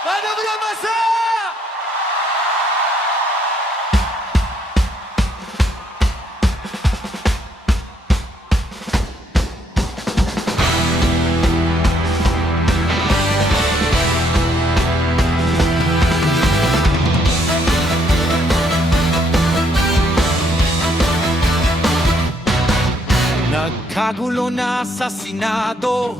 Madam Masa! Nagkagulo na sa Senado.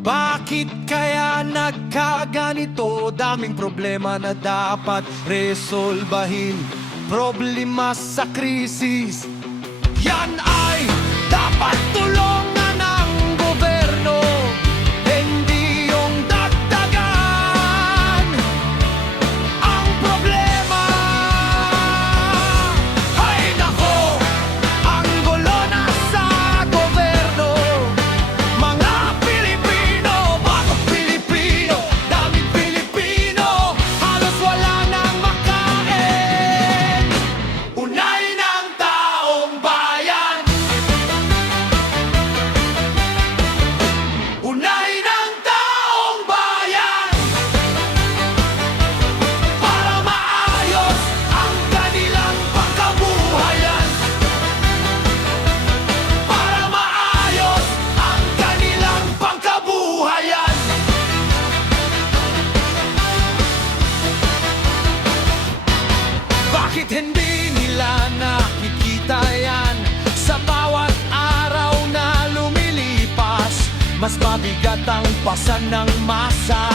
Bakit kaya nagkaganito? Daming problema na dapat resolbahin. Problema sa krisis, yan ay dapat tulungan ng gobyerno, hindi yung dagdagan ang problema. Ay nako, ang gulo na sa gobyerno. Mga Pilipino, bagong Pilipino, daming Pilipino, halos wala nang makain. Unay ng taong bayan, unay ng taong bayan, para maayos ang kanilang pangkabuhayan. Para maayos ang kanilang pangkabuhayan. Bakit hindi nila nakikita yan? Sa bawat araw na lumilipas, mas mabigat ang pasan ng masa.